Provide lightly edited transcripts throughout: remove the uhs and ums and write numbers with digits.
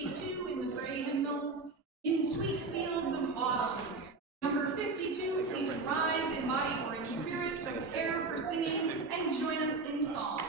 52 in the gray hymnal, In Sweet Fields of Autumn. Number 52, please rise in body or in spirit, prepare for singing, and join us in song.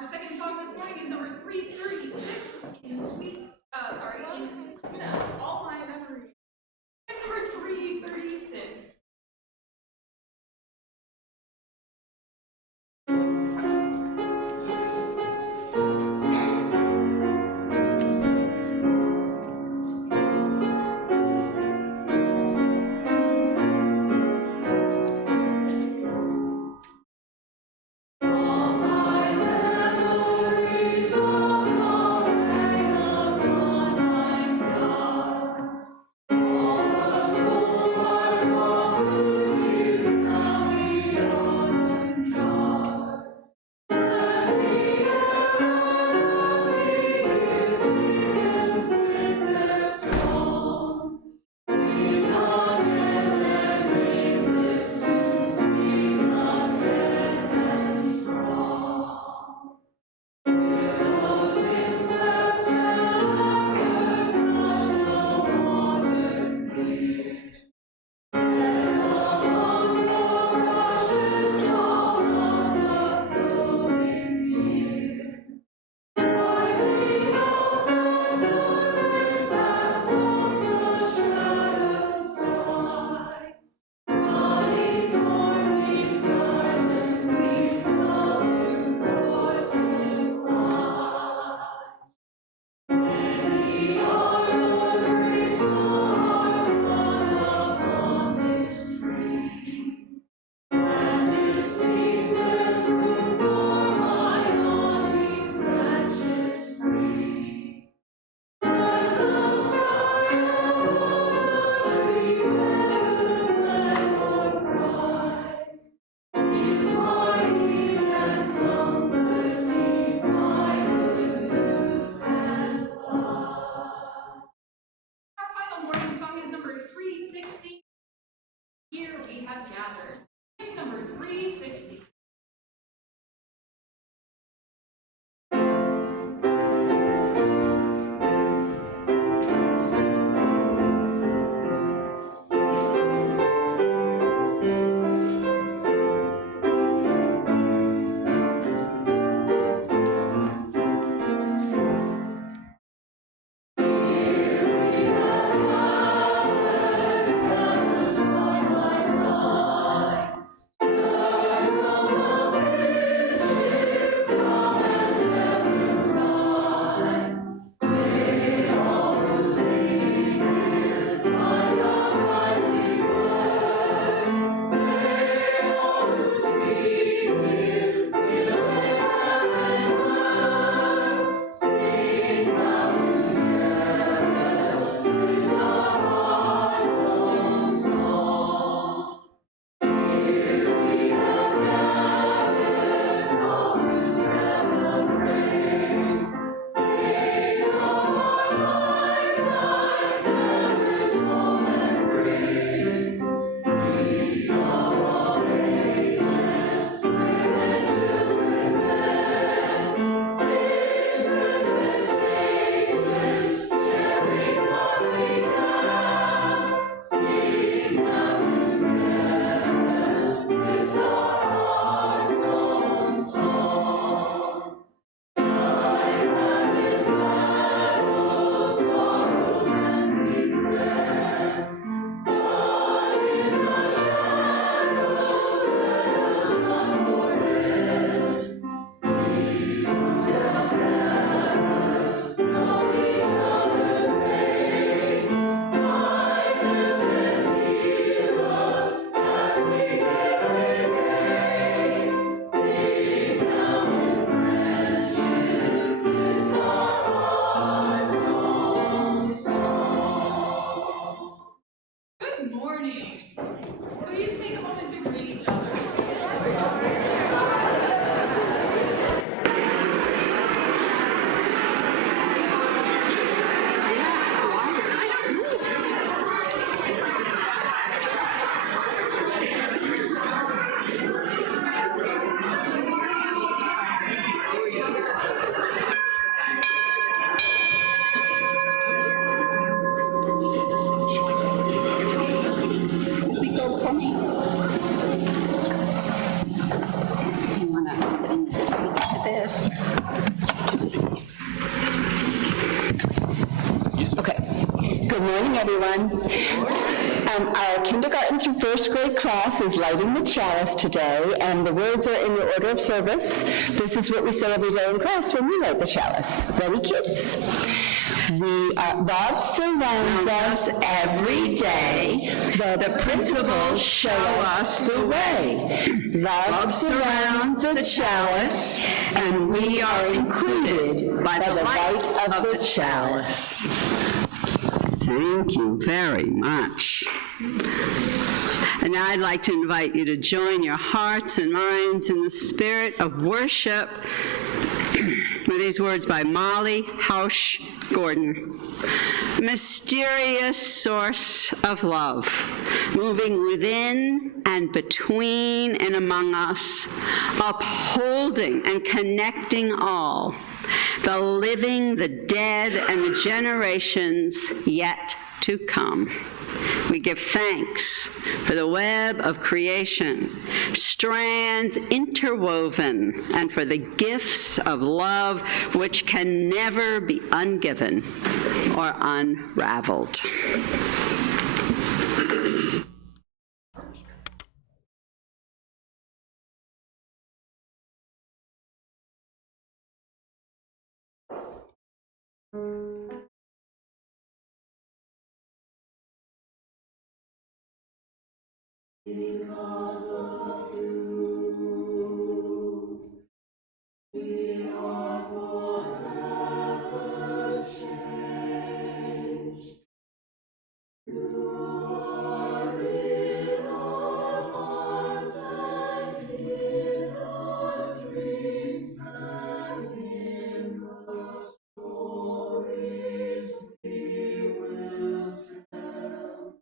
Our second song this morning is number 336 in all my memory. Number 336. Number 360. Side, Good morning, everyone. Our kindergarten through first grade class is lighting the chalice today, and the words are in the order of service. This is what we say every day in class when we light the chalice. Ready, kids? God surrounds us every day. The principles show us the way. Love surrounds the chalice, and we are included by the light of the chalice. Thank you very much. And now I'd like to invite you to join your hearts and minds in the spirit of worship with these words by Molly Hausch Gordon. Mysterious source of love, moving within and between and among us, upholding and connecting all, the living, the dead, and the generations yet to come. We give thanks for the web of creation, strands interwoven, and for the gifts of love which can never be ungiven or unraveled. Because of you, we are forever changed. You are in our hearts and in our dreams and in the stories we will tell.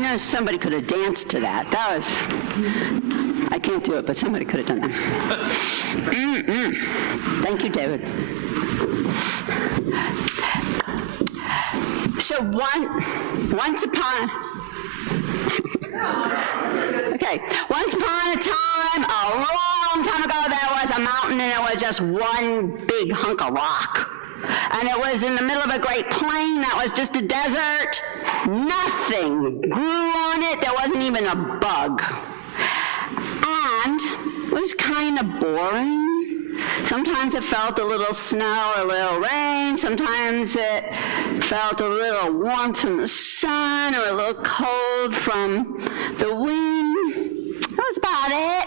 know somebody could have danced to that. I can't do it, but somebody could have done that. Thank you, David. So once upon a time, a long time ago, there was a mountain, and it was just one big hunk of rock. And it was in the middle of a great plain that was just a desert. Nothing grew on it. There wasn't even a bug. And it was kind of boring. Sometimes it felt a little snow or a little rain. Sometimes it felt a little warmth from the sun or a little cold from the wind. That was about it.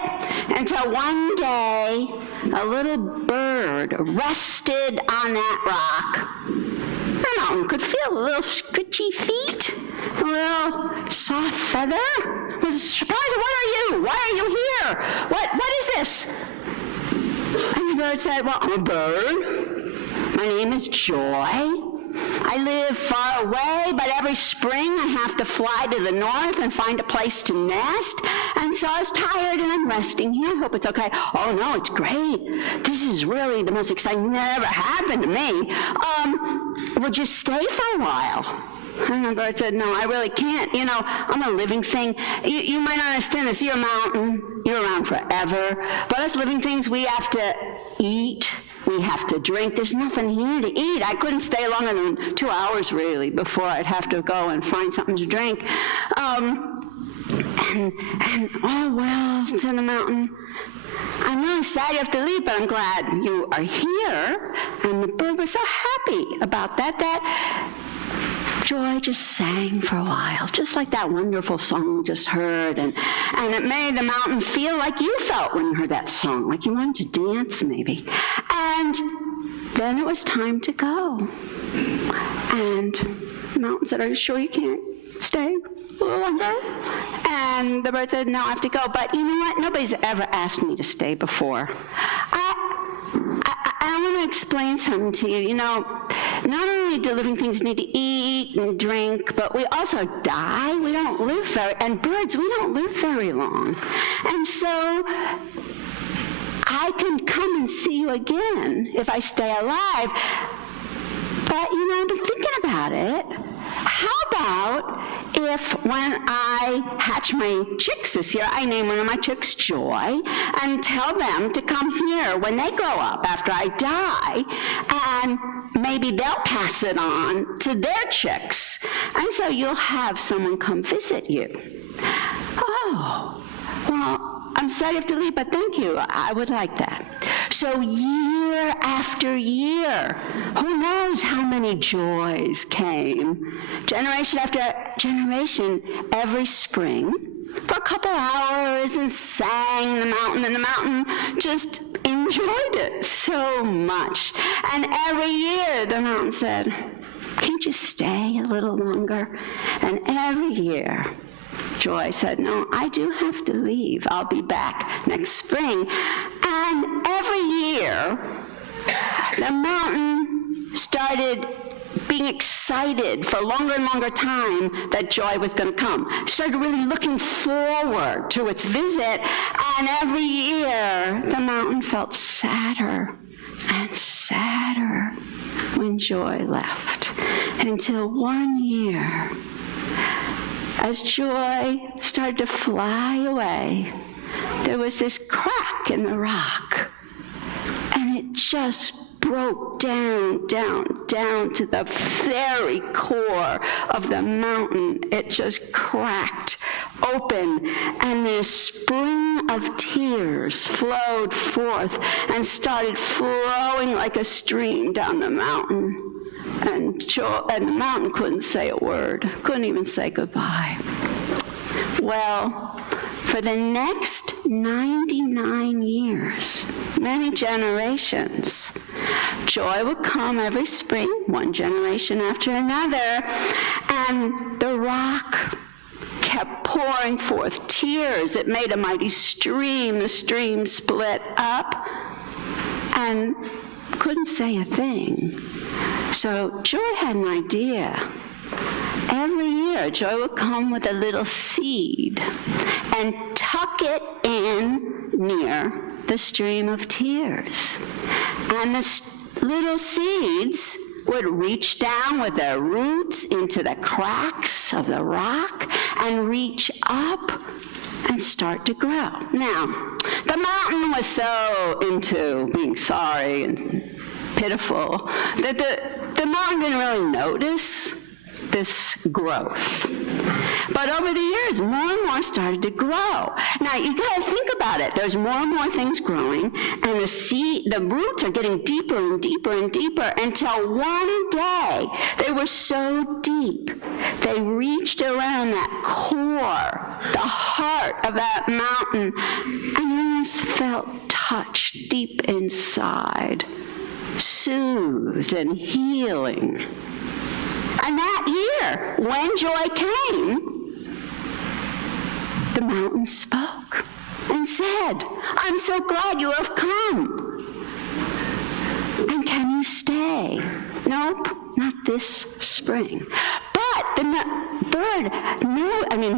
Until one day, a little bird rested on that rock. The mountain could feel a little scritchy feet, a little soft feather. I was surprised. What are you? Why are you here? What is this? And the bird said, well, I'm a bird. My name is Joy. I live far away, but every spring I have to fly to the north and find a place to nest. And so I was tired and I'm resting here. Hope it's okay. Oh, no, it's great. This is really the most exciting thing that ever happened to me. Would you stay for a while? And the bird said, no, I really can't. You know, I'm a living thing. You might not understand this. You're a mountain. You're around forever. But us living things, we have to eat. We have to drink. There's nothing here to eat. I couldn't stay longer than 2 hours, really, before I'd have to go and find something to drink. Oh, well, said the mountain, I'm really sad you have to leave, but I'm glad you are here. And the bird was so happy about that Joy just sang for a while, just like that wonderful song we just heard. And it made the mountain feel like you felt when you heard that song, like you wanted to dance maybe. And then it was time to go. And the mountain said, are you sure you can't stay a little longer? And the bird said, no, I have to go. But you know what? Nobody's ever asked me to stay before. I want to explain something to you. You know, not only do living things need to eat and drink, but we also die. We don't live and birds, we don't live very long. And so I can come and see you again if I stay alive. But, you know, I've been thinking about it. How about if when I hatch my chicks this year, I name one of my chicks Joy and tell them to come here when they grow up after I die, and maybe they'll pass it on to their chicks. And so you'll have someone come visit you. Oh, well, I'm sorry you have to leave, but thank you. I would like that. So year after year, who knows how many joys came, generation after generation, every spring, for a couple hours, and sang the mountain, and the mountain just enjoyed it so much. And every year, the mountain said, can't you stay a little longer? And every year, Joy said, no, I do have to leave. I'll be back next spring. And every year, the mountain started being excited for longer and longer time that Joy was going to come. Started really looking forward to its visit. And every year, the mountain felt sadder and sadder when Joy left. Until one year, as Joy started to fly away, there was this crack in the rock, and it just broke down to the very core of the mountain. It just cracked open, and this spring of tears flowed forth and started flowing like a stream down the mountain. And the mountain couldn't say a word, couldn't even say goodbye. Well, for the next 99 years, many generations, Joy would come every spring, one generation after another, and the rock kept pouring forth tears. It made a mighty stream. The stream split up and couldn't say a thing. So Joy had an idea. Every year, Joy would come with a little seed and tuck it in near the stream of tears. And the little seeds would reach down with their roots into the cracks of the rock and reach up and start to grow. Now, the mountain was so into being sorry and pitiful that the mountain didn't really notice this growth. But over the years, more and more started to grow. Now, you got to think about it. There's more and more things growing, and the roots are getting deeper and deeper and deeper until one day they were so deep, they reached around that core, the heart of that mountain, and just felt touched deep inside, soothed and healing. And that year, when Joy came, the mountain spoke and said, "I'm so glad you have come. And can you stay?" Nope, not this spring. But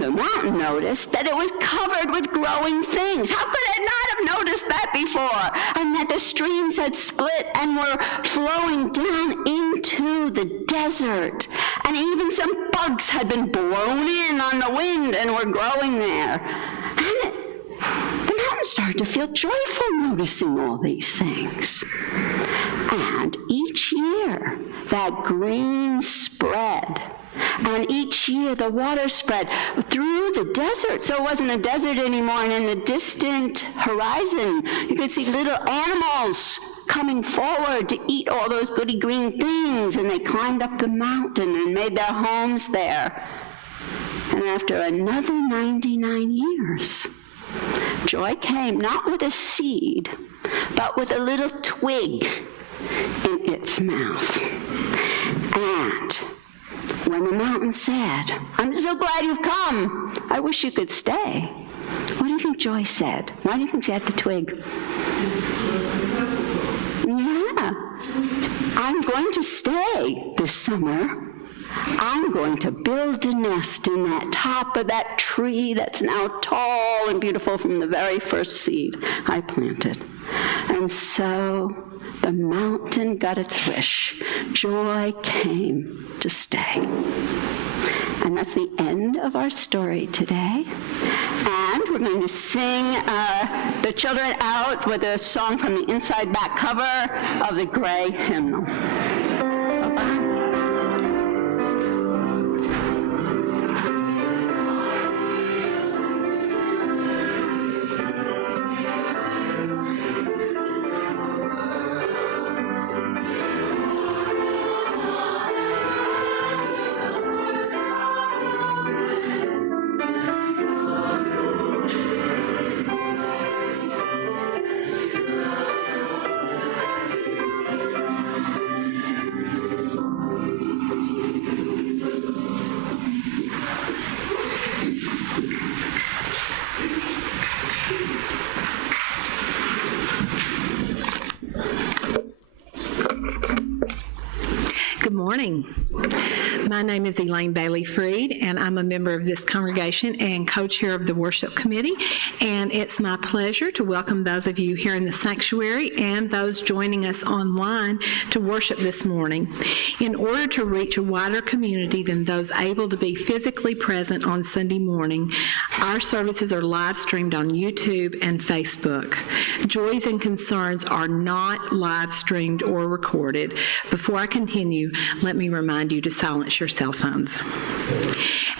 the mountain noticed that it was covered with growing things. How could it not have noticed that before? And that the streams had split and were flowing down into the desert. And even some bugs had been blown in on the wind and were growing there. And the mountain started to feel joyful noticing all these things. And each year, that green spread. And each year the water spread through the desert, so it wasn't a desert anymore, and in the distant horizon you could see little animals coming forward to eat all those goody green things, and they climbed up the mountain and made their homes there. And after another 99 years, Joy came not with a seed, but with a little twig in its mouth. And when the mountain said, "I'm so glad you've come. I wish you could stay," what do you think Joy said? Why do you think she had the twig? Yeah, "I'm going to stay this summer. I'm going to build a nest in that top of that tree that's now tall and beautiful from the very first seed I planted." And so the mountain got its wish. Joy came to stay. And that's the end of our story today. And we're going to sing the children out with a song from the inside back cover of the Gray Hymnal. Bye-bye. Good morning. My name is Elaine Bailey Freed, and I'm a member of this congregation and co-chair of the worship committee. And it's my pleasure to welcome those of you here in the sanctuary and those joining us online to worship this morning. In order to reach a wider community than those able to be physically present on Sunday morning, our services are live streamed on YouTube and Facebook. Joys and concerns are not live streamed or recorded. Before I continue, let me remind you to silence your cell phones.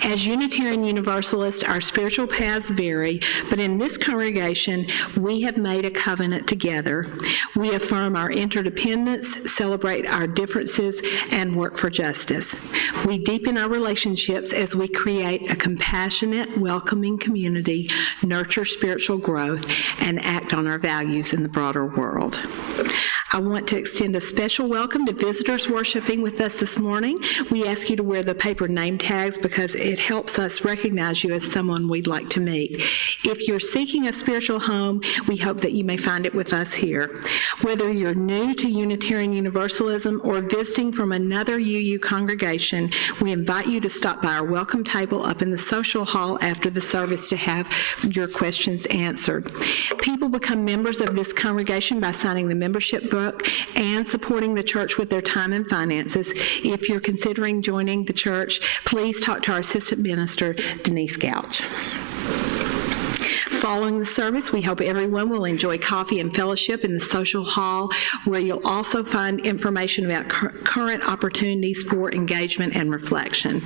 As Unitarian Universalists, our spiritual paths vary, but in this congregation, we have made a covenant together. We affirm our interdependence, celebrate our differences, and work for justice. We deepen our relationships as we create a compassionate, welcoming community, nurture spiritual growth, and act on our values in the broader world. I want to extend a special welcome to visitors worshiping with us this morning. We ask you to wear the paper name tags because it helps us recognize you as someone we'd like to meet. If you're seeking a spiritual home, we hope that you may find it with us here. Whether you're new to Unitarian Universalism or visiting from another UU congregation, we invite you to stop by our welcome table up in the social hall after the service to have your questions answered. People become members of this congregation by signing the membership book and supporting the church with their time and finances. If you're considering joining the church, please talk to our assistant minister, Denise Gouch. Following the service, we hope everyone will enjoy coffee and fellowship in the social hall, where you'll also find information about current opportunities for engagement and reflection.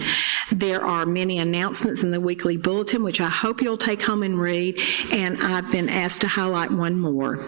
There are many announcements in the weekly bulletin, which I hope you'll take home and read, and I've been asked to highlight one more.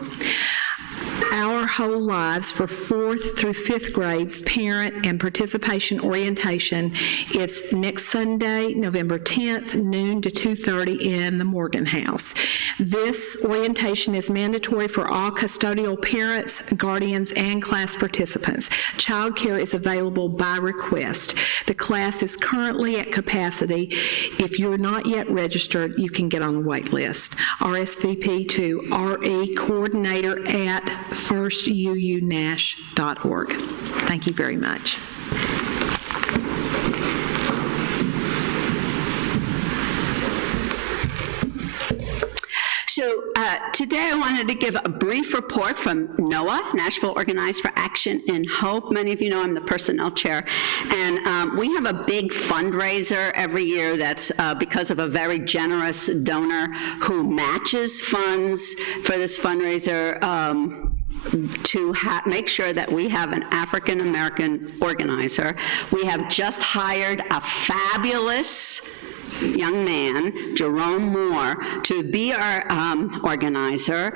Our Whole Lives for 4th through 5th grades parent and participation orientation is next Sunday, November 10th, noon to 2:30 in the Morgan House. This orientation is mandatory for all custodial parents, guardians, and class participants. Child care is available by request. The class is currently at capacity. If you're not yet registered, you can get on the wait list. RSVP to re-coordinator@firstuunash.org. Thank you very much. So today I wanted to give a brief report from NOAH, Nashville Organized for Action in Hope. Many of you know I'm the personnel chair, and we have a big fundraiser every year that's because of a very generous donor who matches funds for this fundraiser to make sure that we have an African-American organizer. We have just hired a fabulous young man, Jerome Moore, to be our organizer.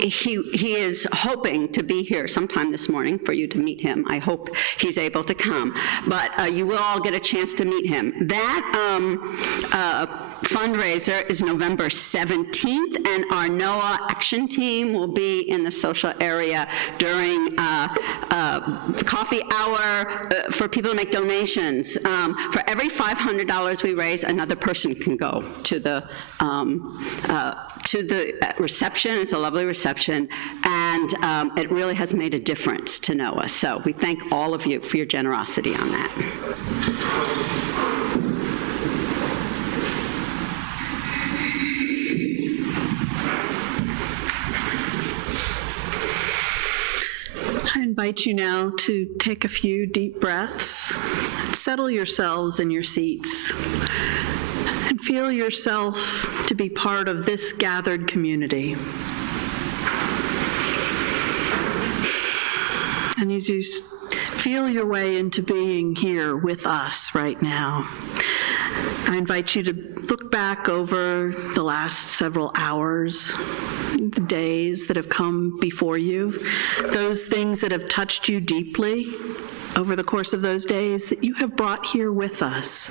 He is hoping to be here sometime this morning for you to meet him. I hope he's able to come, but you will all get a chance to meet him. That fundraiser is November 17th, and our NOAH action team will be in the social area during coffee hour for people to make donations. For every $500 we raise, another person can go to the reception. It's a lovely reception, and it really has made a difference to NOAH. So we thank all of you for your generosity on that. I invite you now to take a few deep breaths, settle yourselves in your seats, and feel yourself to be part of this gathered community. And as you feel your way into being here with us right now, I invite you to look back over the last several hours, the days that have come before you, those things that have touched you deeply over the course of those days that you have brought here with us.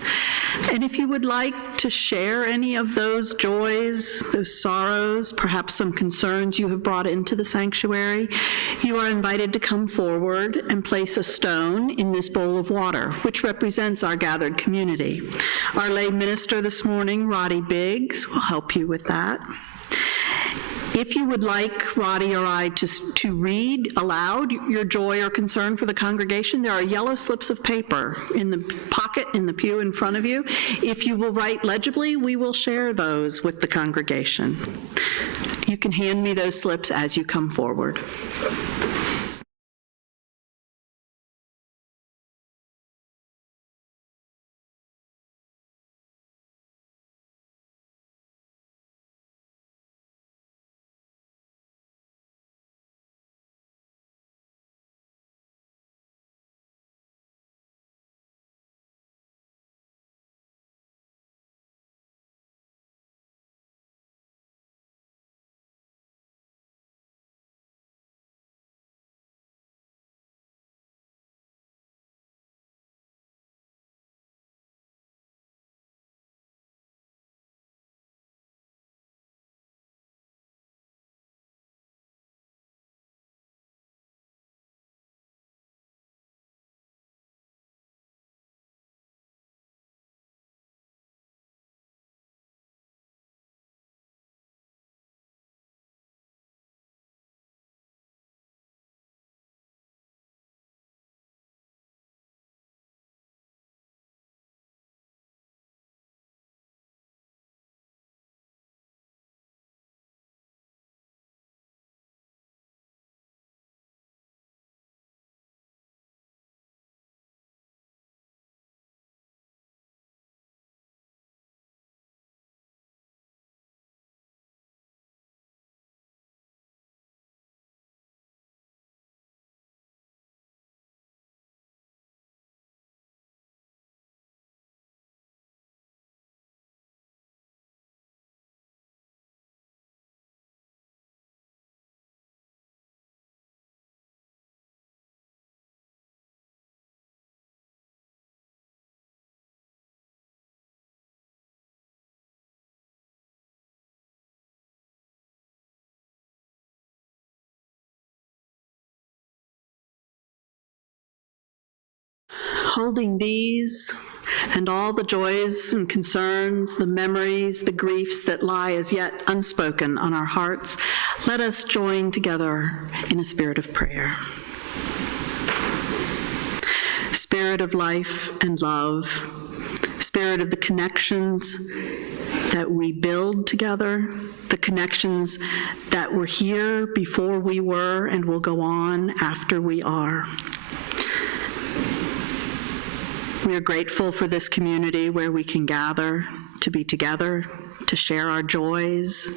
And if you would like to share any of those joys, those sorrows, perhaps some concerns you have brought into the sanctuary, you are invited to come forward and place a stone in this bowl of water, which represents our gathered community. Our lay minister this morning, Roddy Biggs, will help you with that. If you would like Roddy or I to read aloud your joy or concern for the congregation, there are yellow slips of paper in the pocket in the pew in front of you. If you will write legibly, we will share those with the congregation. You can hand me those slips as you come forward. holding these and all the joys and concerns, the memories, the griefs that lie as yet unspoken on our hearts, let us join together in a spirit of prayer. Spirit of life and love, Spirit of the connections that we build together, the connections that were here before we were and will go on after we are. We are grateful for this community where we can gather to be together, to share our joys,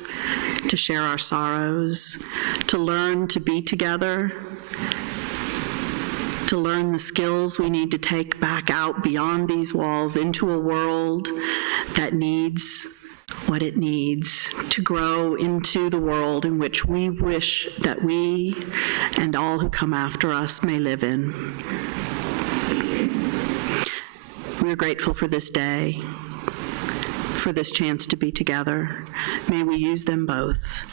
to share our sorrows, to learn to be together, to learn the skills we need to take back out beyond these walls into a world that needs what it needs to grow into the world in which we wish that we and all who come after us may live in. We are grateful for this day, for this chance to be together. May we use them both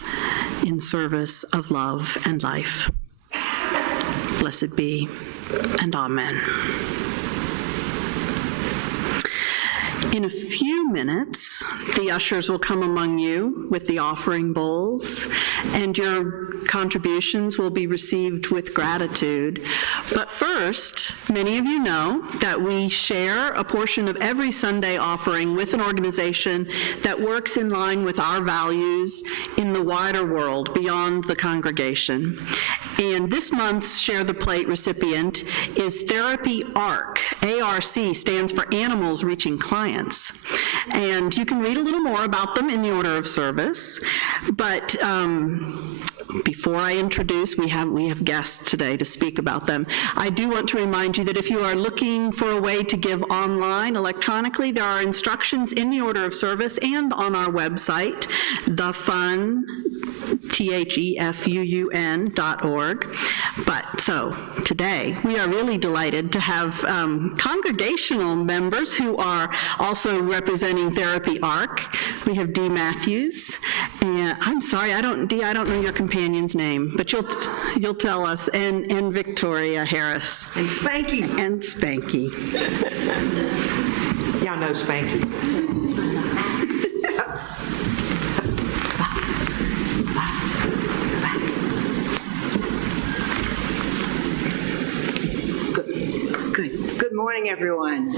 in service of love and life. Blessed be, and amen. In a few minutes, the ushers will come among you with the offering bowls, and your contributions will be received with gratitude. But first, many of you know that we share a portion of every Sunday offering with an organization that works in line with our values in the wider world beyond the congregation. And this month's Share the Plate recipient is Therapy ARC. ARC stands for Animals Reaching Clients. And you can read a little more about them in the order of service. But before I introduce, we have guests today to speak about them. I do want to remind you that if you are looking for a way to give online, electronically, there are instructions in the order of service and on our website, thefun, THEFUUN.org. But so today, we are really delighted to have congregational members who are also representing Therapy ARC. We have Dee Matthews, and I'm sorry, I don't know your companion's name, but you'll tell us, and Victoria Harris. And Spanky. And Spanky. Y'all know Spanky. Good. Good morning, everyone.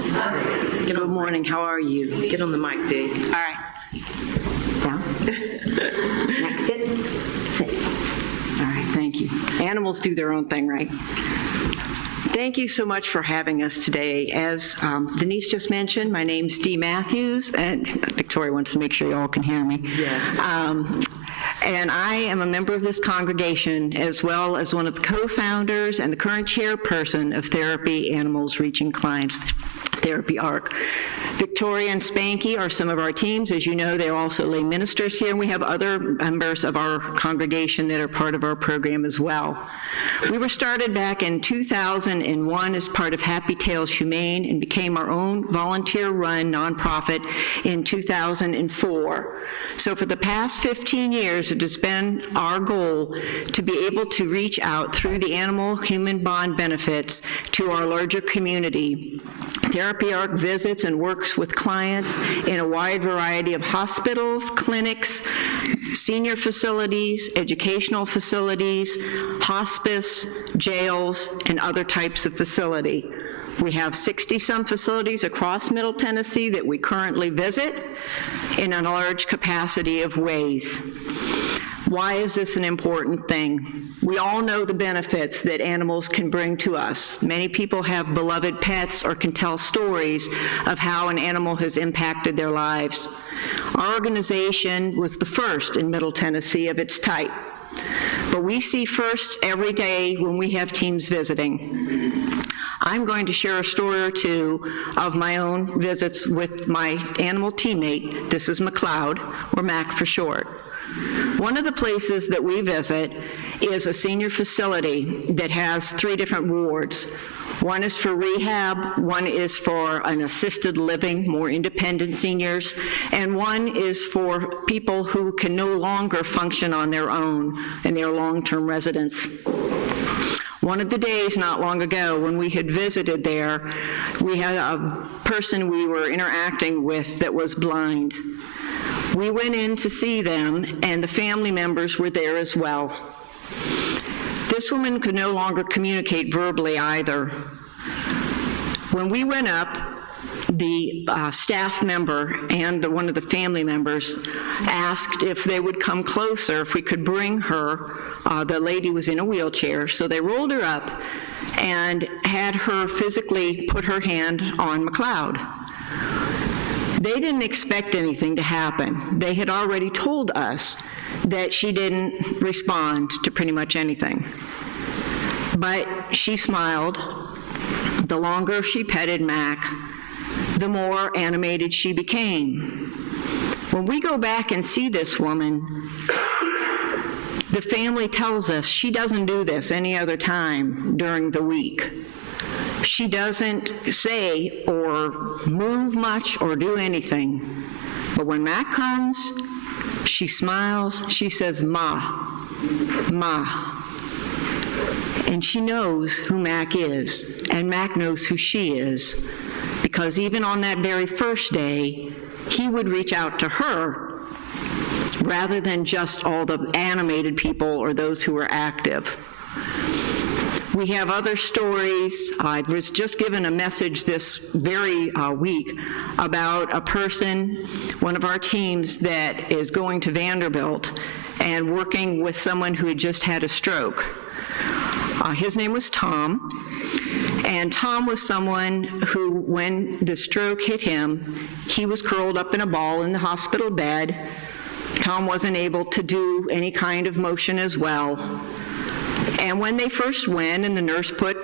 Good morning. How are you? Get on the mic, Dee. All right. Down. Next, sit. Sit. All right, thank you. Animals do their own thing, right? Thank you so much for having us today. As Denise just mentioned, my name's Dee Matthews, and Victoria wants to make sure you all can hear me. Yes. And I am a member of this congregation, as well as one of the co-founders and the current chairperson of Therapy Animals Reaching Clients, Therapy ARC. Victoria and Spanky are some of our teams. As you know, they're also lay ministers here, and we have other members of our congregation that are part of our program as well. We were started back in 2001 as part of Happy Tales Humane and became our own volunteer-run nonprofit in 2004. So for the past 15 years, it has been our goal to be able to reach out through the animal-human bond benefits to our larger community. Therapy ARC visits and works with clients in a wide variety of hospitals, clinics, senior facilities, educational facilities, hospice, jails, and other types of facility. We have 60-some facilities across Middle Tennessee that we currently visit in a large capacity of ways. Why is this an important thing? We all know the benefits that animals can bring to us. Many people have beloved pets or can tell stories of how an animal has impacted their lives. Our organization was the first in Middle Tennessee of its type, but we see first every day when we have teams visiting. I'm going to share a story or two of my own visits with my animal teammate. This is McLeod, or Mac for short. One of the places that we visit is a senior facility that has 3 different wards. One is for rehab, one is for an assisted living, more independent seniors, and one is for people who can no longer function on their own in their long-term residence. One of the days not long ago when we had visited there, we had a person we were interacting with that was blind. We went in to see them, and the family members were there as well. This woman could no longer communicate verbally either. When we went up, the staff member and one of the family members asked if they would come closer, if we could bring her. The lady was in a wheelchair, so they rolled her up and had her physically put her hand on McLeod. They didn't expect anything to happen. They had already told us that she didn't respond to pretty much anything. But she smiled. The longer she petted Mac, the more animated she became. When we go back and see this woman, the family tells us she doesn't do this any other time during the week. She doesn't say or move much or do anything. But when Mac comes, she smiles, she says, "Ma, Ma." And she knows who Mac is, and Mac knows who she is, because even on that very first day, he would reach out to her rather than just all the animated people or those who were active. We have other stories. I was just given a message this very week about a person, one of our teams, that is going to Vanderbilt and working with someone who had just had a stroke. His name was Tom, and Tom was someone who, when the stroke hit him, he was curled up in a ball in the hospital bed. Tom wasn't able to do any kind of motion as well. And when they first went and the nurse put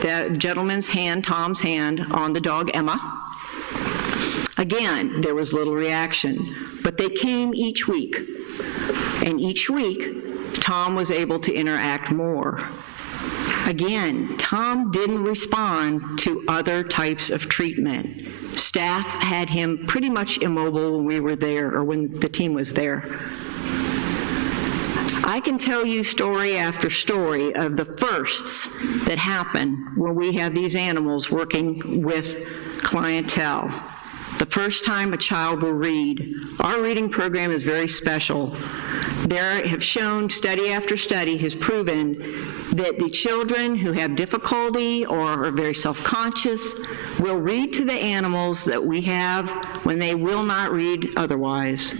that gentleman's hand, Tom's hand, on the dog Emma, again, there was little reaction. But they came each week, and each week, Tom was able to interact more. Again, Tom didn't respond to other types of treatment. Staff had him pretty much immobile when we were there, or when the team was there. I can tell you story after story of the firsts that happen when we have these animals working with clientele. The first time a child will read. Our reading program is very special. There have shown, study after study has proven that the children who have difficulty or are very self-conscious will read to the animals that we have when they will not read otherwise.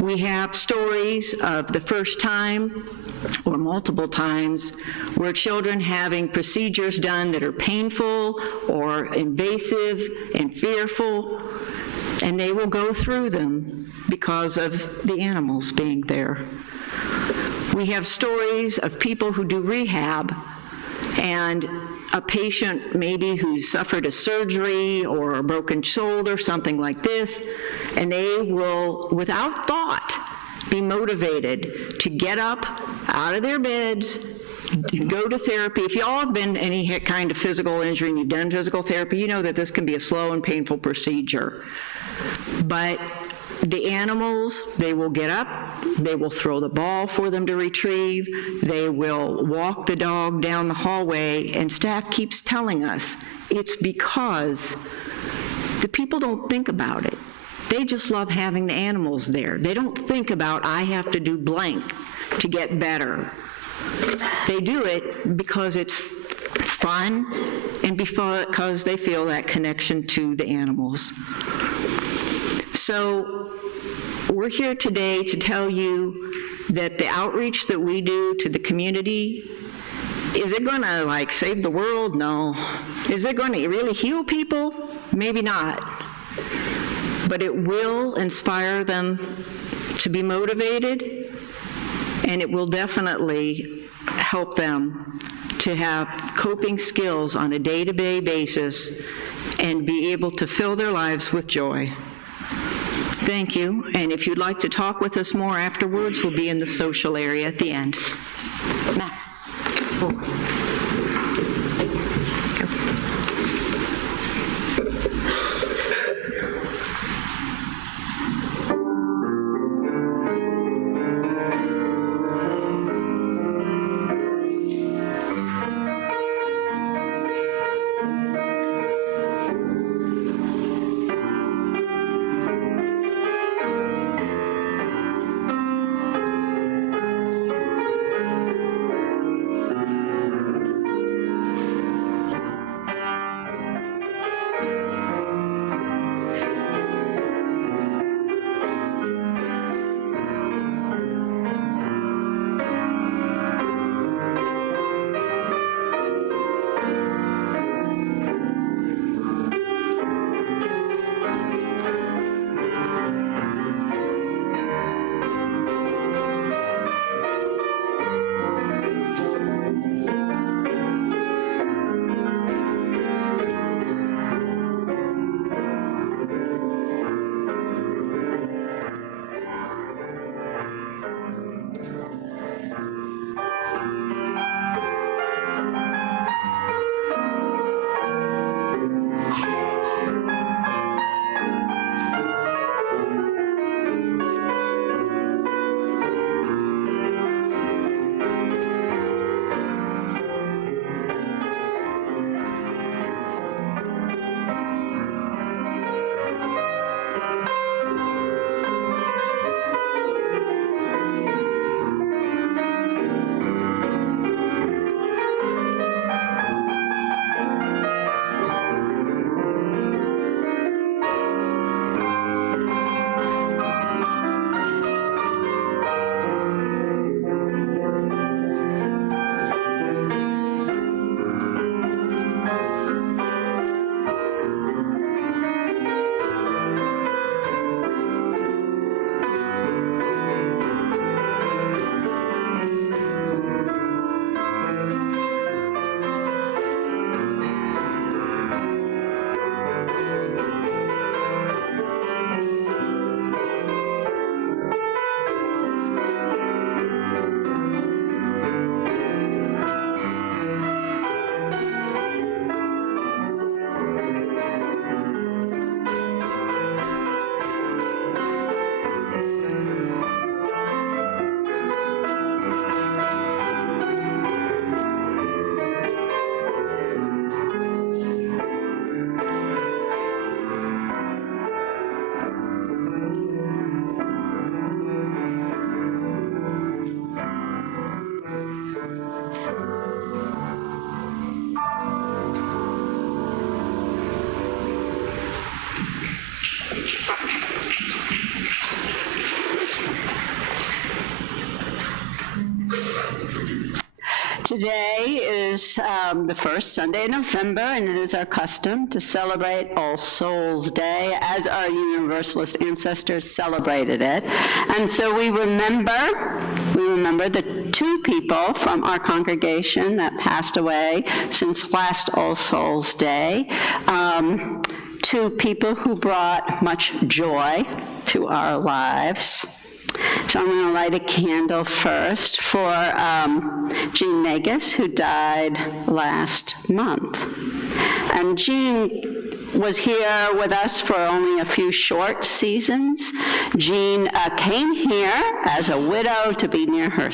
We have stories of the first time or multiple times where children having procedures done that are painful or invasive and fearful, and they will go through them because of the animals being there. We have stories of people who do rehab, and a patient maybe who's suffered a surgery or a broken shoulder, something like this, and they will, without thought, be motivated to get up out of their beds, go to therapy. If you all have been any kind of physical injury and you've done physical therapy, you know that this can be a slow and painful procedure. But the animals, they will get up, they will throw the ball for them to retrieve, they will walk the dog down the hallway, and staff keeps telling us it's because the people don't think about it. They just love having the animals there. They don't think about, I have to do blank to get better. They do it because it's fun and because they feel that connection to the animals. So we're here today to tell you that the outreach that we do to the community, is it going to like save the world? No. Is it going to really heal people? Maybe not. But it will inspire them to be motivated, and it will definitely help them to have coping skills on a day-to-day basis and be able to fill their lives with joy. Thank you, and if you'd like to talk with us more afterwards, we'll be in the social area at the end. Matt. Today is the first Sunday in November, and it is our custom to celebrate All Souls Day as our Universalist ancestors celebrated it. And so we remember the two people from our congregation that passed away since last All Souls Day. Two people who brought much joy to our lives. So I'm going to light a candle first for Jean Negus, who died last month. And Jean was here with us for only a few short seasons. Jean came here as a widow to be near her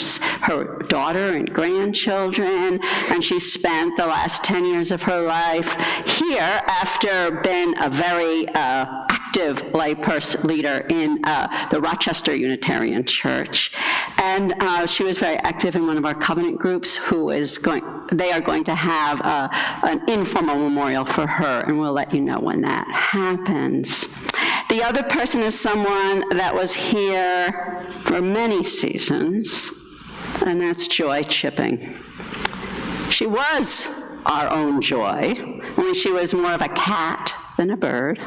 daughter and grandchildren, and she spent the last 10 years of her life here after being a very active lay leader in the Rochester Unitarian Church. And she was very active in one of our covenant groups they are going to have an informal memorial for her, and we'll let you know when that happens. The other person is someone that was here for many seasons, and that's Joy Chipping. She was our own Joy, only she was more of a cat than a bird.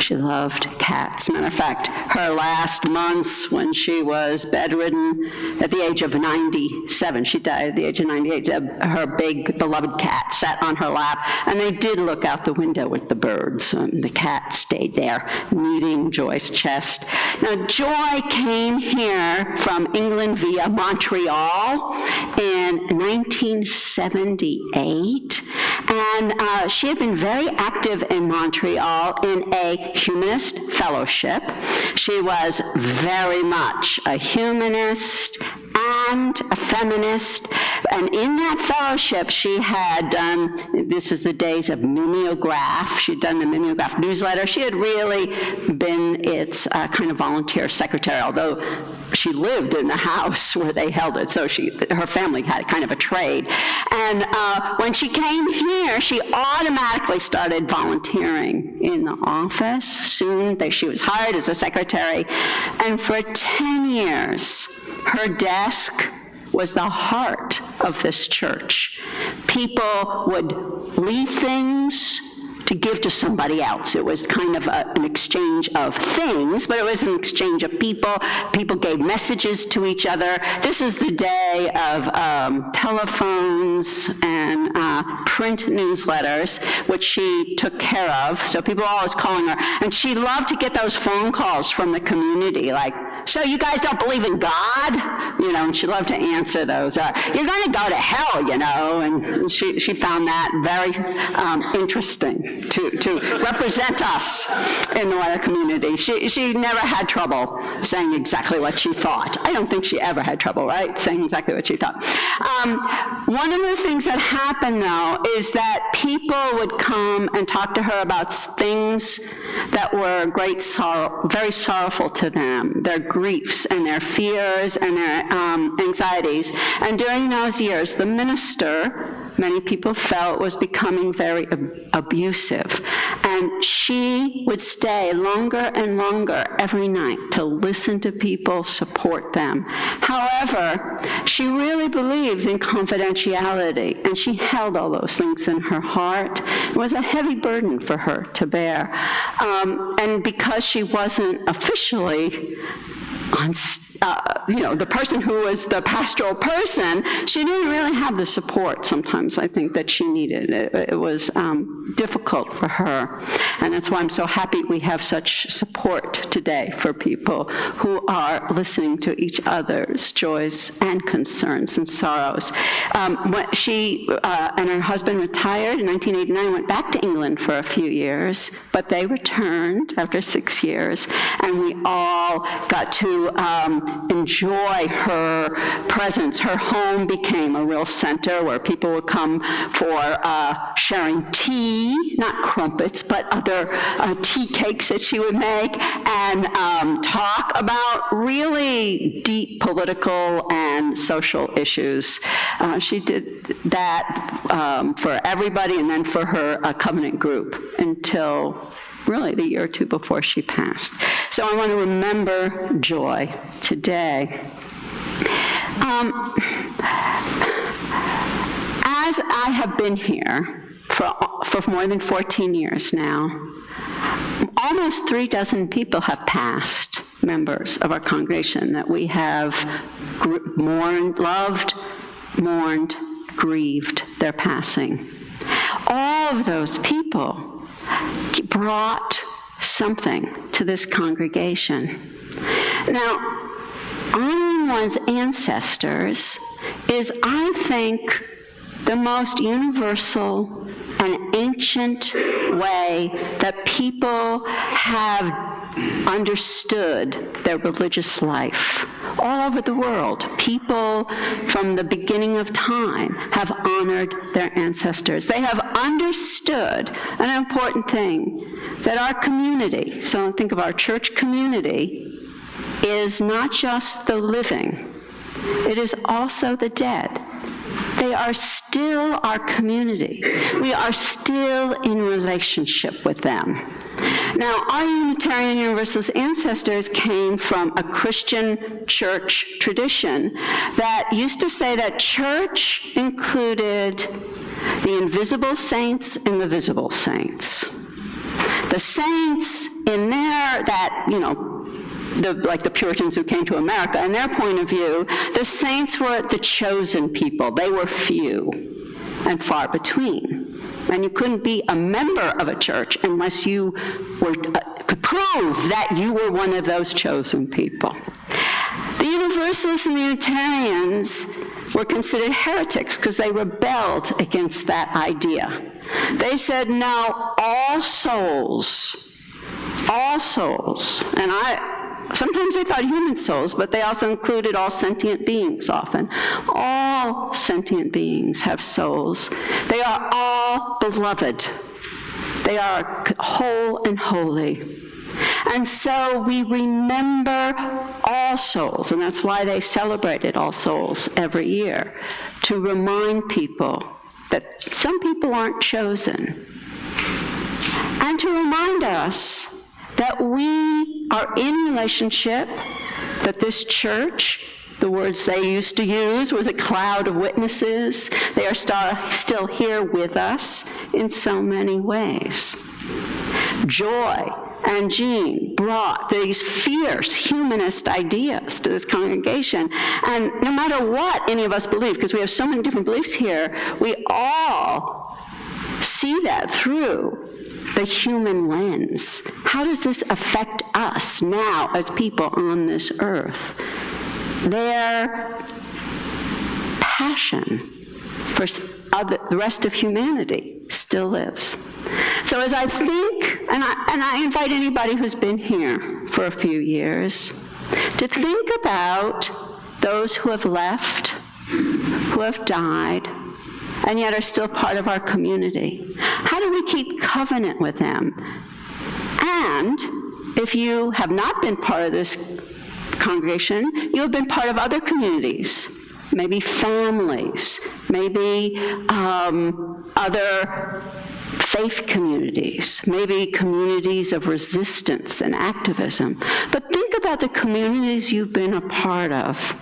She loved cats. Matter of fact, her last months when she was bedridden at the age of 97, she died at the age of 98, her big beloved cat sat on her lap, and they did look out the window with the birds. The cat stayed there, kneading Joy's chest. Now, Joy came here from England via Montreal in 1978, and she had been very active in Montreal in a humanist fellowship. She was very much a humanist and a feminist, and in that fellowship she had done, this is the days of Mimeograph, she'd done the Mimeograph newsletter. She had really been its kind of volunteer secretary, although she lived in the house where they held it, so her family had kind of a trade. And when she came here, she automatically started volunteering in the office. Soon she was hired as a secretary, and for 10 years, her desk was the heart of this church. People would leave things to give to somebody else. It was kind of an exchange of things, but it was an exchange of people. People gave messages to each other. This is the day of telephones and print newsletters, which she took care of. So people were always calling her. And she loved to get those phone calls from the community, like, so you guys don't believe in God? And she loved to answer those. You're going to go to hell, and she found that very interesting to represent us in the wider community. She never had trouble saying exactly what she thought. I don't think she ever had trouble, right, saying exactly what she thought. One of the things that happened, though, is that people would come and talk to her about things that were very sorrowful to them, their griefs and their fears and their anxieties. And during those years, the minister, many people felt, was becoming very abusive. And she would stay longer and longer every night to listen to people, support them. However, she really believed in confidentiality, and she held all those things in her heart. It was a heavy burden for her to bear. And because she wasn't officially on the person who was the pastoral person, she didn't really have the support sometimes, I think, that she needed. It was difficult for her. And that's why I'm so happy we have such support today for people who are listening to each other's joys and concerns and sorrows. When she and her husband retired in 1989, went back to England for a few years, but they returned after 6 years, and we all got to enjoy her presence. Her home became a real center where people would come for sharing tea, not crumpets, but other tea cakes that she would make, and talk about really deep political and social issues. She did that for everybody, and then for her covenant group until really the year or two before she passed. So I want to remember Joy today. As I have been here for more than 14 years now, almost 36 people have passed, members of our congregation, that we have mourned, loved, mourned, grieved their passing. All of those people brought something to this congregation. Now, honoring one's ancestors is, I think, the most universal and ancient way that people have understood their religious life. All over the world, people from the beginning of time have honored their ancestors. They have understood an important thing, that our community, so think of our church community, is not just the living, it is also the dead. They are still our community. We are still in relationship with them. Now, our Unitarian Universalist ancestors came from a Christian church tradition that used to say that church included the invisible saints and the visible saints. The saints in there that, like the Puritans who came to America, in their point of view, the saints were the chosen people. They were few and far between. And you couldn't be a member of a church unless you could prove that you were one of those chosen people. The Universalists and the Unitarians were considered heretics because they rebelled against that idea. They said, no, all souls, and sometimes they thought human souls, but they also included all sentient beings often. All sentient beings have souls. They are all beloved. They are whole and holy. And so we remember all souls, and that's why they celebrated All Souls every year, to remind people that some people aren't chosen, and to remind us that we are in relationship, that this church, the words they used to use was a cloud of witnesses. They are still here with us in so many ways. Joy and Jean brought these fierce humanist ideas to this congregation. And no matter what any of us believe, because we have so many different beliefs here, we all see that through the human lens. How does this affect us now as people on this earth? Their passion for the rest of humanity still lives. So as I think, and I invite anybody who's been here for a few years to think about those who have left, who have died, and yet are still part of our community. How do we keep covenant with them? And if you have not been part of this congregation, you have been part of other communities, maybe families, maybe other faith communities, maybe communities of resistance and activism. But think about the communities you've been a part of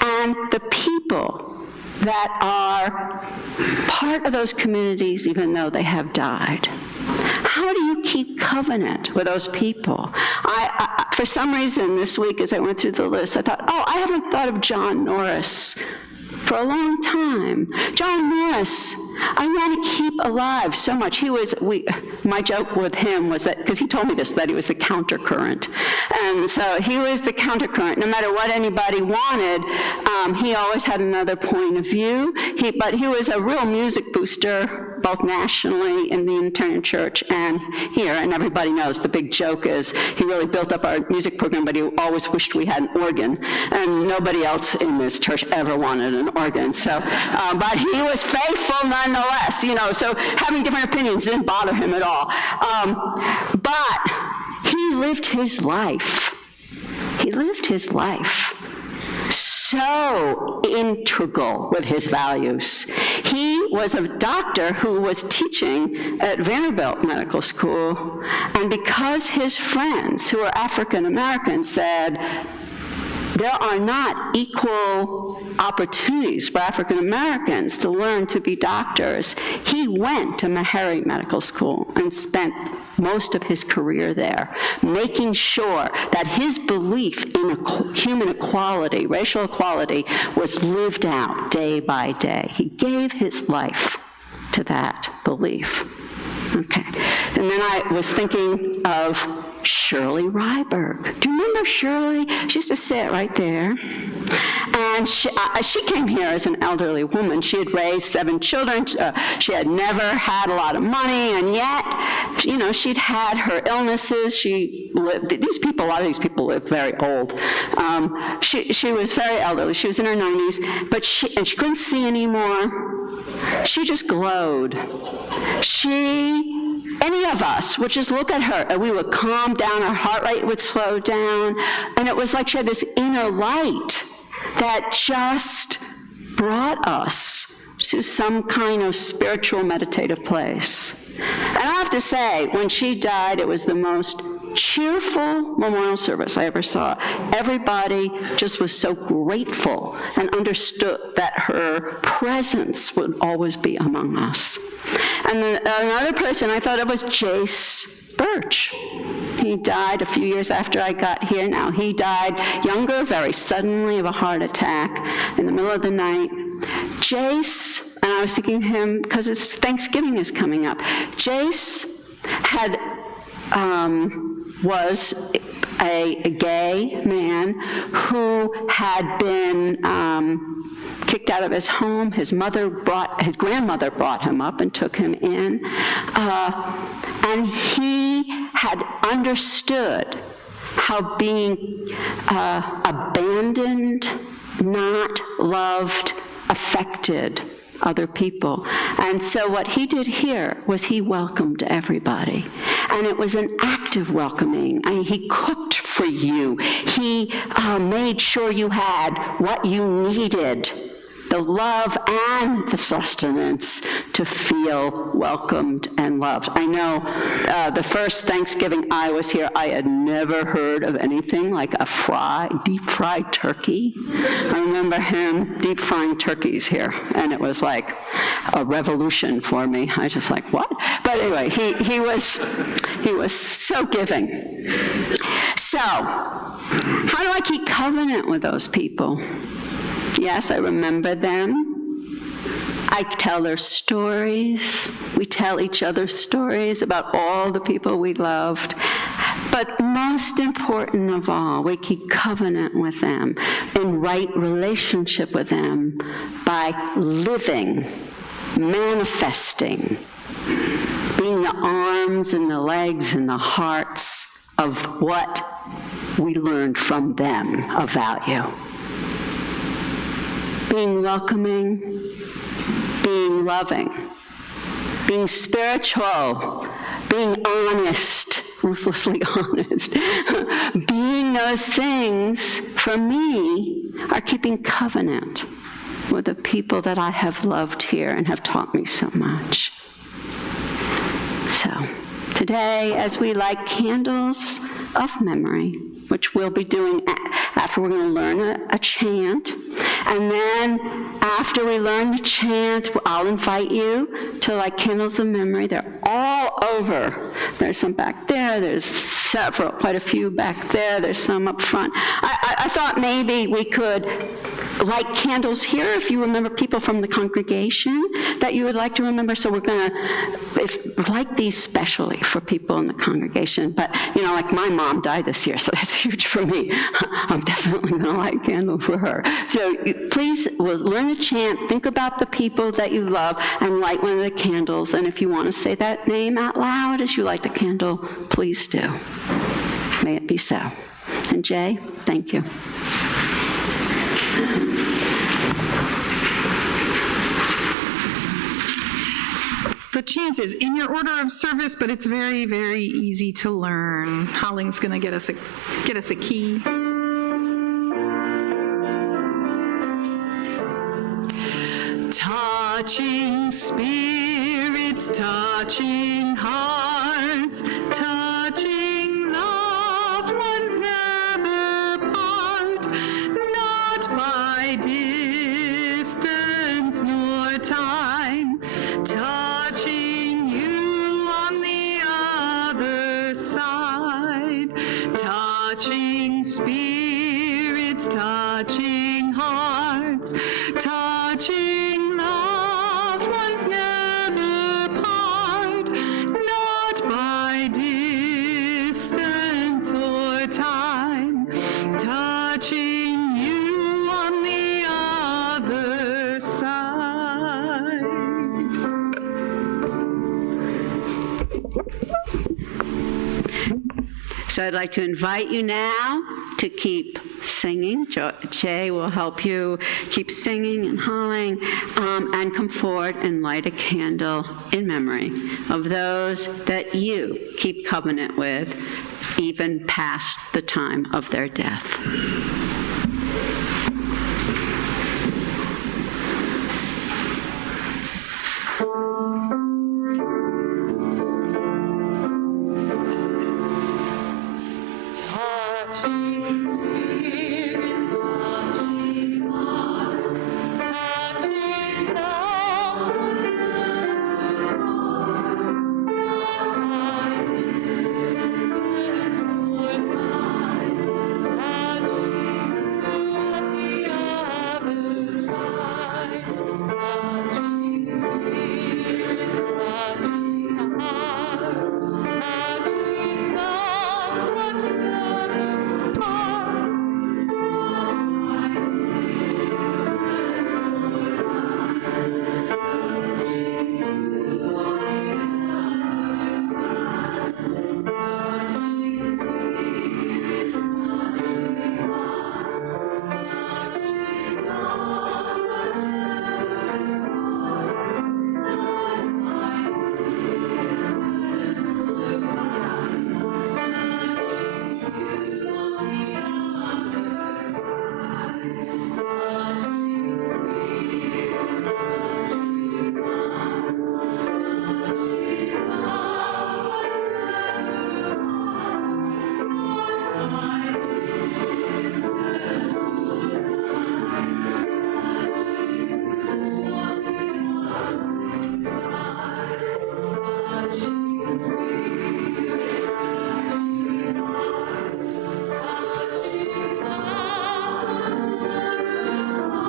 and the people that are part of those communities even though they have died. How do you keep covenant with those people? I for some reason this week as I went through the list, I thought, I haven't thought of John Norris for a long time. John Norris, I want to keep alive so much. My joke with him was that, because he told me this, that he was the countercurrent. And so he was the countercurrent. No matter what anybody wanted, he always had another point of view. But he was a real music booster, both nationally in the Unitarian Church and here. And everybody knows the big joke is he really built up our music program, but he always wished we had an organ. And nobody else in this church ever wanted an organ. So, but he was faithful nonetheless, so having different opinions didn't bother him at all. But he lived his life. He lived his life so integral with his values. He was a doctor who was teaching at Vanderbilt Medical School, and because his friends who were African Americans said, there are not equal opportunities for African Americans to learn to be doctors. He went to Meharry Medical School and spent most of his career there, making sure that his belief in human equality, racial equality, was lived out day by day. He gave his life to that belief. Okay. And then I was thinking of Shirley Ryberg. Do you remember Shirley? She used to sit right there. And she came here as an elderly woman. She had raised 7 children. She had never had a lot of money, and yet, you know, she'd had her illnesses. She lived, a lot of these people live very old. She was very elderly. She was in her 90s, but she couldn't see anymore. She just glowed. Any of us would just look at her and we would calm down, our heart rate would slow down, and it was like she had this inner light that just brought us to some kind of spiritual meditative place. And I have to say, when she died, it was the most cheerful memorial service I ever saw. Everybody just was so grateful and understood that her presence would always be among us. And another person I thought of was Jace Birch. He died a few years after I got here. Now, he died younger, very suddenly, of a heart attack in the middle of the night. Jace, and I was thinking of him because it's Thanksgiving is coming up. Jace was a gay man who had been kicked out of his home. His grandmother brought him up and took him in. And he had understood how being abandoned, not loved, affected other people. And so what he did here was he welcomed everybody. And it was an active welcoming. I mean, he cooked for you. He made sure you had what you needed, the love and the sustenance to feel welcomed and loved. I know the first Thanksgiving I was here, I had never heard of anything like a deep-fried turkey. I remember him deep-frying turkeys here, and it was like a revolution for me. I was just like, what? But anyway, he was so giving. So, how do I keep covenant with those people? Yes, I remember them. I tell their stories. We tell each other stories about all the people we loved. But most important of all, we keep covenant with them, in right relationship with them, by living, manifesting, being the arms and the legs and the hearts of what we learned from them of value. Being welcoming, being loving, being spiritual, being honest, ruthlessly honest. Being those things, for me, are keeping covenant with the people that I have loved here and have taught me so much. So, today, as we light candles of memory, which we'll be doing after we're going to learn a chant. And then after we learn the chant, I'll invite you to light candles of memory. They're all over. There's some back there. There's quite a few back there. There's some up front. I thought maybe we could light candles here if you remember people from the congregation that you would like to remember. So we're going to light these specially for people in the congregation. But, you know, like my mom died this year, so that's huge for me. I'm definitely going to light a candle for her. So please learn the chant, think about the people that you love, and light one of the candles. And if you want to say that name out loud as you light the candle, please do. May it be so. And Jay, thank you. The chant is in your order of service, but it's very, very easy to learn. Holling's going to get us a key. Touching spirits, touching hearts, touching loved ones never part. touching hearts, touching loved ones never part, not by distance or time, touching you on the other side. So I'd like to invite you now to keep singing. Jay will help you keep singing and humming, and come forward and light a candle in memory of those that you keep covenant with, even past the time of their death. Touching spirits, touching hearts, touching loved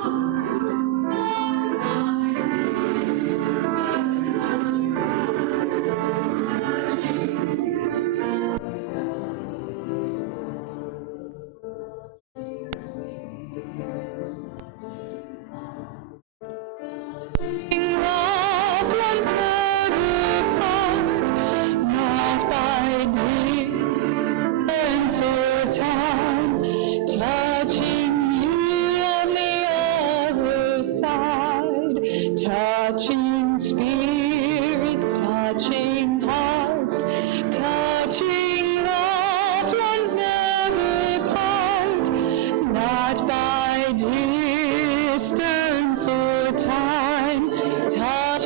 ones never part, not by distance or time, touching you on the other side. Touching spirits, touching hearts, touching loved ones never part, not by distance or time, touching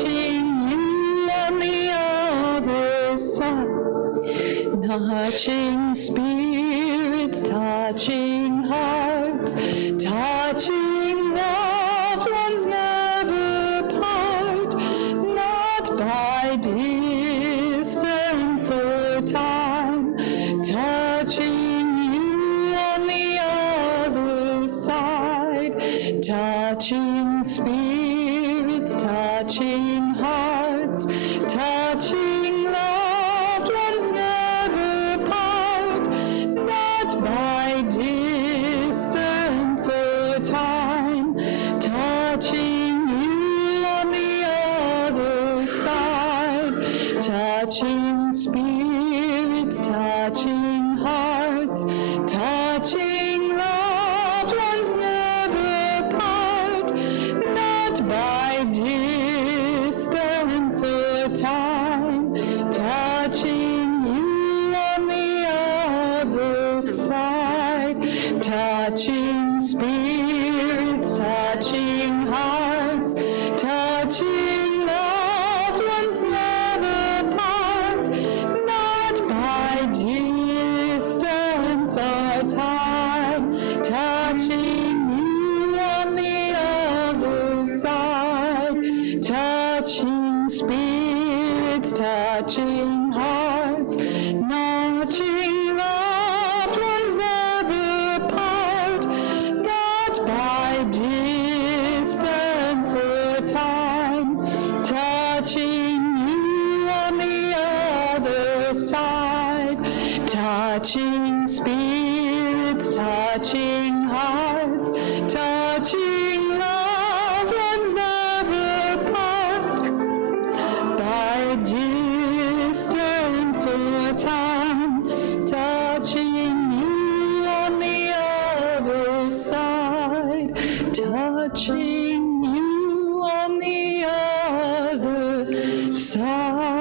you on the other side. Touching spirits, touching hearts, touching loved ones never part, not by distance or time, touching you on the other side. Touching spirits, touching hearts, touching loved ones never part, not by distance or time, touching you on the other side. Touching spirits, touching hearts, touching loved ones never part, not by distance or time, touching you on the other side. Touching spirits, touching hearts, touching loved ones never part, not side, touching you on the other side.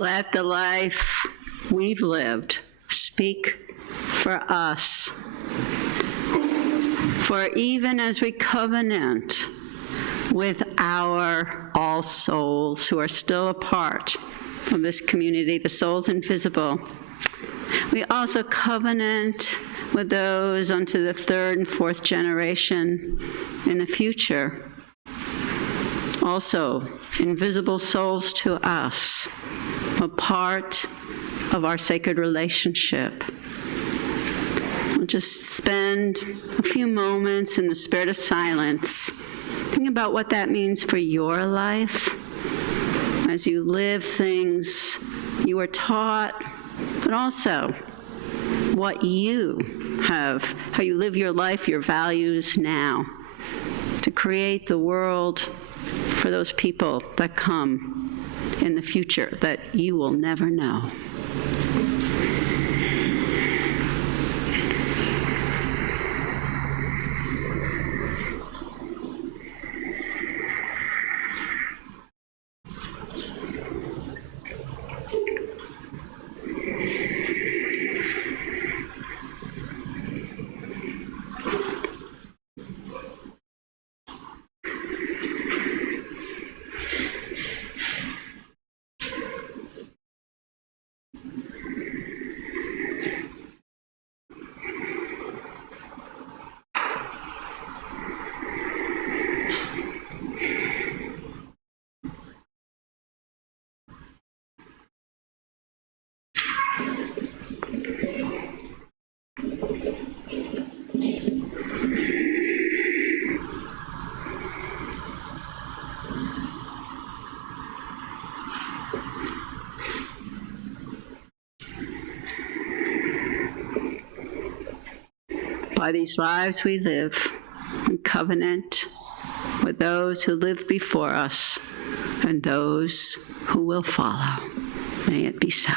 Let the life we've lived speak for us. For even as we covenant with our all souls who are still a part of this community, the souls invisible, we also covenant with those unto the third and fourth generation in the future. Also, invisible souls to us, a part of our sacred relationship. We'll just spend a few moments in the spirit of silence, thinking about what that means for your life as you live things you were taught, but also what you have, how you live your life, your values now, to create the world for those people that come in the future that you will never know. By these lives we live in covenant with those who lived before us and those who will follow. May it be so.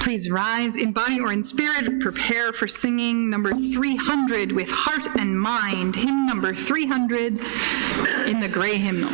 Please rise in body or in spirit. Prepare for singing number 300 with heart and mind. Hymn number 300 in the gray hymnal.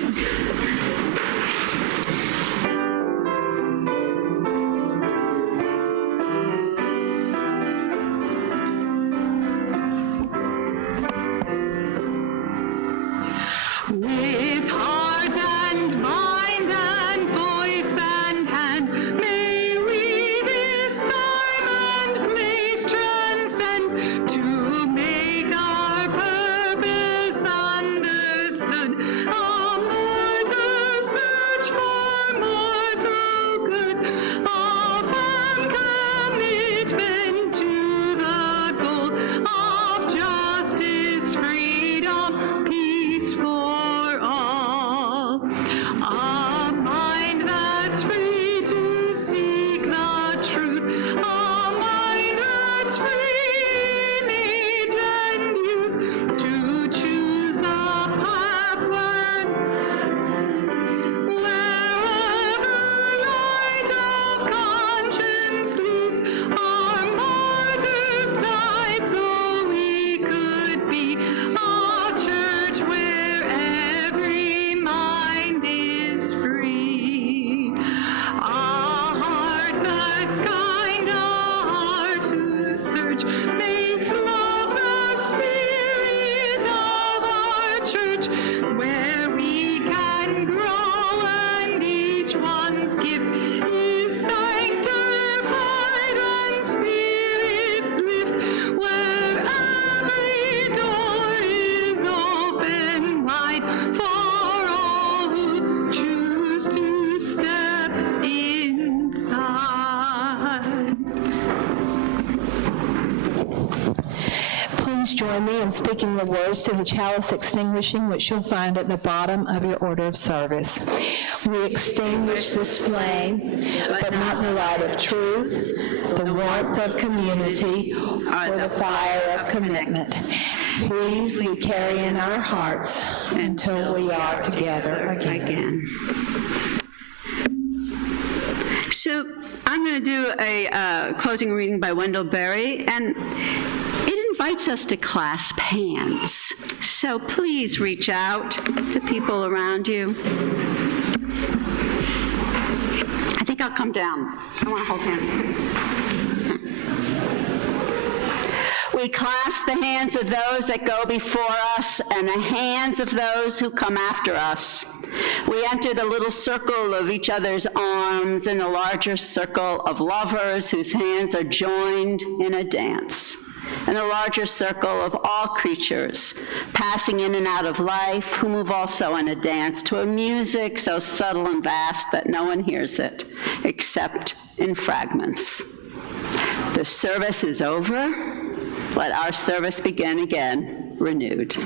With heart and mind and voice and hand, may we this time and place transcend to make our purpose understood. A mortal search for mortal good, a firm commitment to the goal of justice, freedom, peace for all. A mind that's free to seek the truth, a mind that's free in age and youth to choose a path wherever light of conscience leads. Our martyrs died so we could be a church where every mind is free. A heart that's kind, a heart whose search makes love the spirit of our church, where we can grow and each one's gift is sanctified and spirits lift, where every door is open wide for all who choose to step inside. Please join me in speaking the words to the chalice extinguishing, which you'll find at the bottom of your order of service. We extinguish this flame, but not the light of truth, the warmth of community, or the fire of commitment. These we carry in our hearts until we are together again. So I'm going to do a closing reading by Wendell Berry, and it invites us to clasp hands. So please reach out to people around you. I think I'll come down. I want to hold hands. We clasp the hands of those that go before us and the hands of those who come after us. We enter the little circle of each other's arms in the larger circle of lovers whose hands are joined in a dance. In the larger circle of all creatures, passing in and out of life, who move also in a dance to a music so subtle and vast that no one hears it, except in fragments. The service is over. Let our service begin again, renewed.